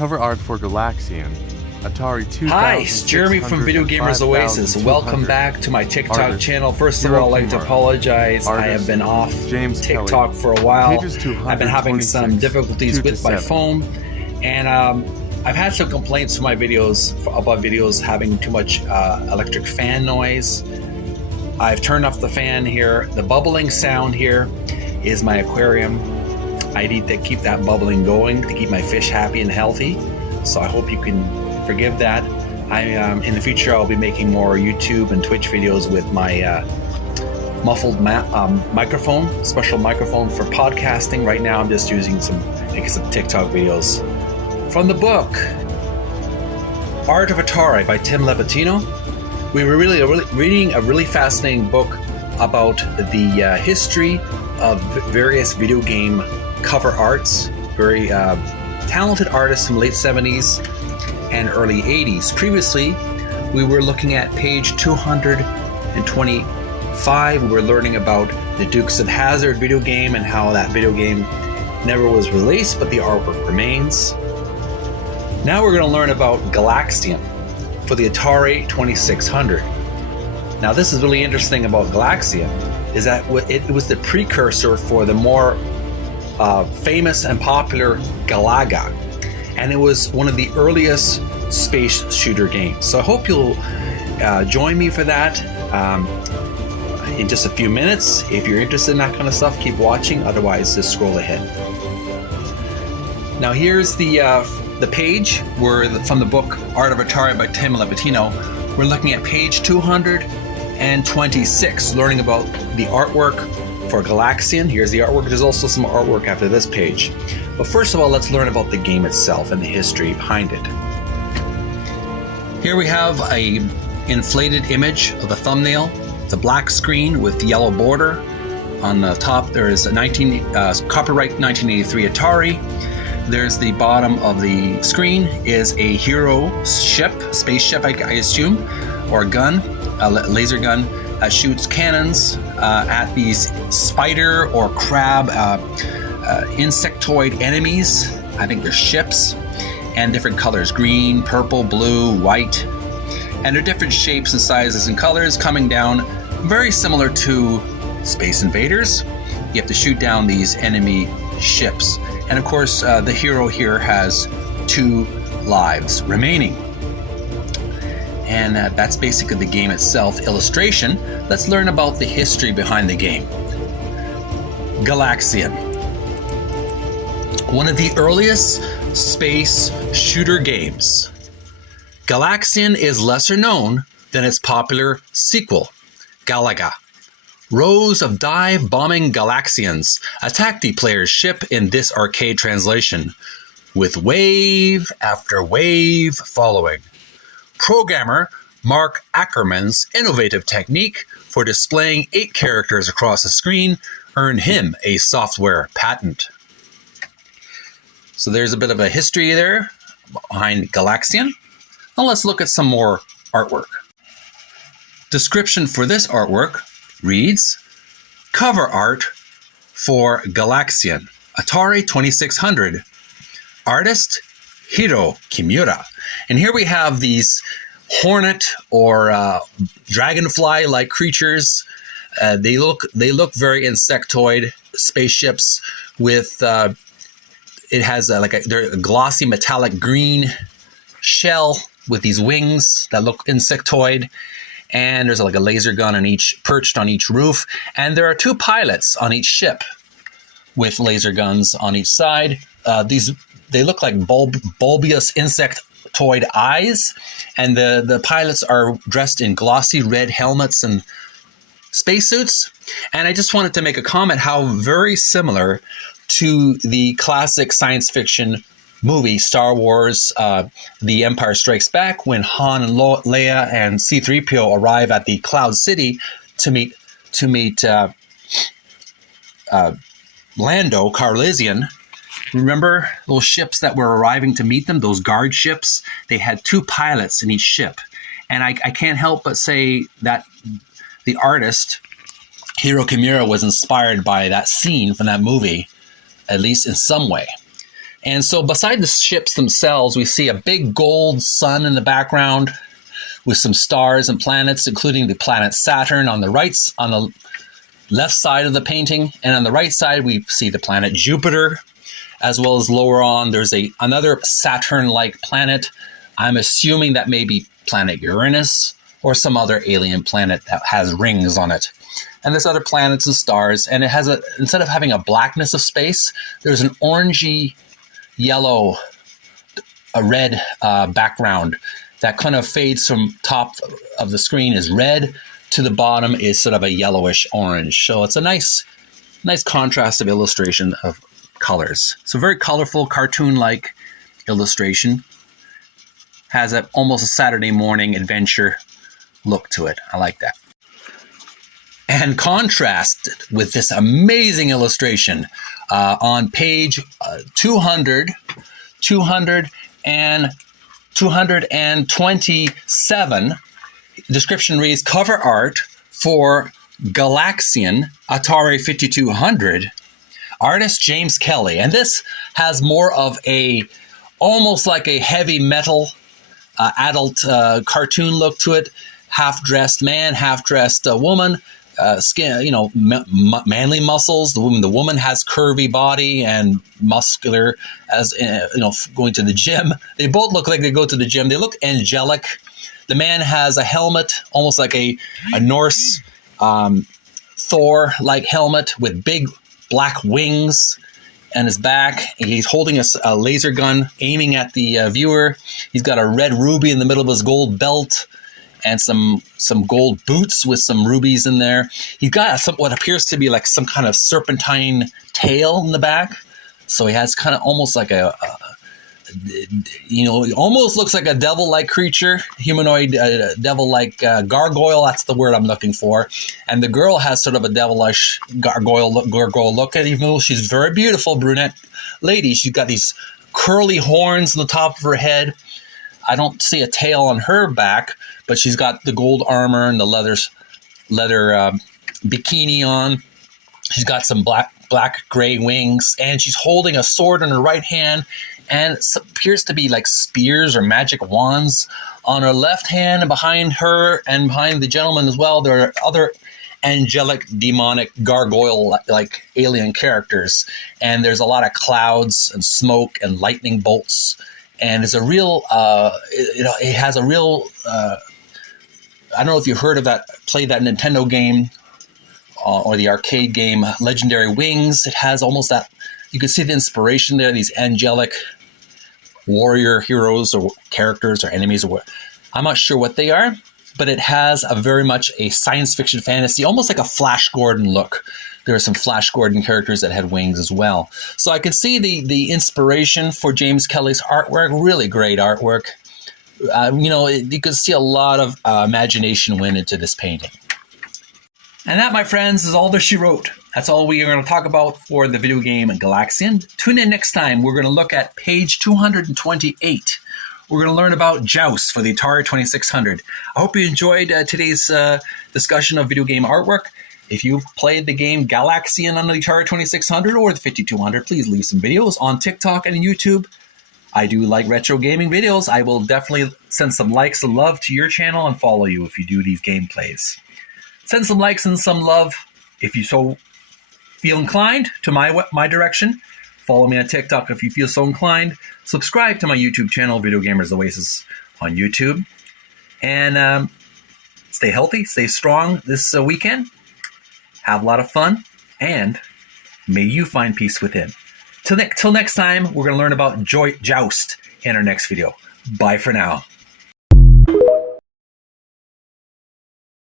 Cover art for Galaxian. Atari 2000. Hi, it's Jeremy from Video Gamers Oasis. Welcome back to my TikTok channel. First of all, I'd like to apologize. I have been off TikTok for a while. I've been having some difficulties with my phone, and I've had some complaints from my videos about videos having too much electric fan noise. I've turned off the fan here. The bubbling sound here is my aquarium. I need to keep that bubbling going to keep my fish happy and healthy. So I hope you can forgive that. In the future, I'll be making more YouTube and Twitch videos with my muffled microphone, special microphone for podcasting. Right now, I'm just using some TikTok videos. From the book, Art of Atari by Tim Lapetino. We were reading a really fascinating book about the history of various video game cover arts. Very talented artists from the late 70s and early 80s. Previously, we were looking at page 225. We were learning about the Dukes of Hazzard video game and how that video game never was released, but the artwork remains. Now we're going to learn about Galaxian for the Atari 2600. Now this is really interesting about Galaxian, is that it was the precursor for the more famous and popular Galaga, and it was one of the earliest space shooter games. So I hope you'll join me for that in just a few minutes. If you're interested in that kind of stuff, keep watching. Otherwise, just scroll ahead. Now here's the page from the book Art of Atari by Tim Lapetino. We're looking at page 226, learning about the artwork for Galaxian. Here's the artwork. There's also some artwork after this page. But first of all, let's learn about the game itself and the history behind it. Here we have a inflated image of the thumbnail. It's a black screen with yellow border. On the top there is a copyright 1983 Atari. There's the bottom of the screen is a hero ship, spaceship I assume, or a gun, a laser gun, shoots cannons at these spider or crab insectoid enemies. I think they're ships, and different colors: green, purple, blue, white, and they're different shapes and sizes and colors coming down, very similar to Space Invaders. You have to shoot down these enemy ships. And of course, the hero here has 2 lives remaining. And that's basically the game itself. Illustration. Let's learn about the history behind the game. Galaxian. One of the earliest space shooter games. Galaxian is lesser known than its popular sequel, Galaga. Rows of dive-bombing Galaxians attack the player's ship in this arcade translation, with wave after wave following. Programmer Mark Ackerman's innovative technique for displaying 8 characters across the screen earned him a software patent. So there's a bit of a history there behind Galaxian. Now let's look at some more artwork. Description for this artwork reads, cover art for Galaxian, Atari 2600, artist Hiro Kimura. And here we have these hornet or dragonfly-like creatures. They look very insectoid spaceships with it has they're a glossy metallic green shell with these wings that look insectoid. And there's like a laser gun perched on each roof. And there are 2 pilots on each ship with laser guns on each side. They look like bulbous insectoid eyes. And the pilots are dressed in glossy red helmets and spacesuits. And I just wanted to make a comment how very similar to the classic science fiction movie Star Wars The Empire Strikes Back, when Han and Leia and C-3PO arrive at the Cloud City to meet Lando Calrissian. Remember those ships that were arriving to meet them, those guard ships? They had 2 pilots in each ship. And I can't help but say that the artist Hiro Kimura was inspired by that scene from that movie, at least in some way. And so beside the ships themselves, we see a big gold sun in the background with some stars and planets, including the planet Saturn on the left side of the painting. And on the right side, we see the planet Jupiter, as well as lower on, there's another Saturn-like planet. I'm assuming that may be planet Uranus or some other alien planet that has rings on it. And there's other planets and stars, and it has instead of having a blackness of space, there's an orangey yellow, a red background that kind of fades from top of the screen is red to the bottom is sort of a yellowish orange. So it's a nice contrast of illustration of colors. So very colorful, cartoon-like illustration. Has almost a Saturday morning adventure look to it. I like that. And contrasted with this amazing illustration on page 200 and 227, the description reads, cover art for Galaxian Atari 5200, artist James Kelly. And this has more of almost like a heavy metal adult cartoon look to it. Half-dressed man, half-dressed woman, skin, manly muscles. The woman has curvy body and muscular, as going to the gym. They both look like they go to the gym. They look angelic. The man has a helmet, almost like a Norse Thor-like helmet with big black wings on his back. He's holding a laser gun, aiming at the viewer. He's got a red ruby in the middle of his gold belt, and some gold boots with some rubies in there. He's got what appears to be like some kind of serpentine tail in the back. So he has kind of almost like it almost looks like a devil-like creature, humanoid devil-like gargoyle. That's the word I'm looking for. And the girl has sort of a devilish gargoyle look at, even though she's very beautiful, brunette lady. She's got these curly horns on the top of her head. I don't see a tail on her back, but she's got the gold armor and the leather bikini on. She's got some black gray wings, and she's holding a sword in her right hand, and it appears to be like spears or magic wands on her left hand. And behind her and behind the gentleman as well, there are other angelic, demonic, gargoyle-like alien characters. And there's a lot of clouds and smoke and lightning bolts. And it's a real, it has a real, I don't know if you heard of that, played that Nintendo game or the arcade game, Legendary Wings. It has almost that, you can see the inspiration there, these angelic warrior heroes or characters or enemies. I'm not sure what they are, but it has very much a science fiction fantasy, almost like a Flash Gordon look. There are some Flash Gordon characters that had wings as well. So I could see the inspiration for James Kelly's artwork. Really great artwork. You can see a lot of imagination went into this painting. And that, my friends, is all that she wrote. That's all we are going to talk about for the video game Galaxian. Tune in next time. We're going to look at page 228. We're going to learn about Joust for the Atari 2600. I hope you enjoyed today's discussion of video game artwork. If you've played the game Galaxian on the Atari 2600 or the 5200, please leave some videos on TikTok and YouTube. I do like retro gaming videos. I will definitely send some likes and love to your channel and follow you if you do these gameplays. Send some likes and some love if you so feel inclined to my direction. Follow me on TikTok if you feel so inclined. Subscribe to my YouTube channel, Video Gamers Oasis, on YouTube. And stay healthy, stay strong this weekend. Have a lot of fun, and may you find peace within. Till next time, we're going to learn about Joust in our next video. Bye for now.